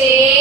se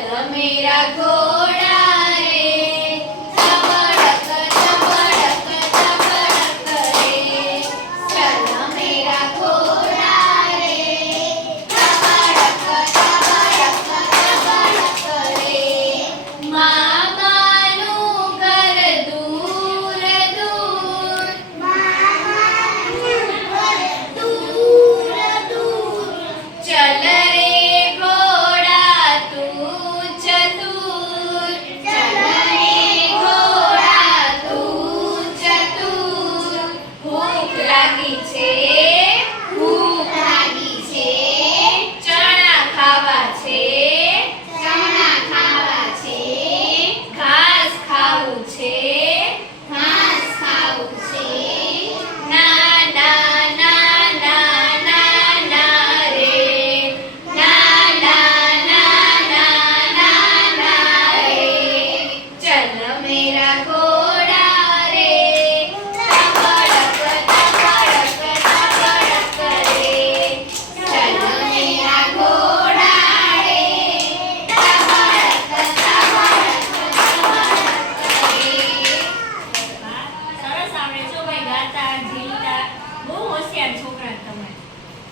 કલમે રાખો. Let me quiche.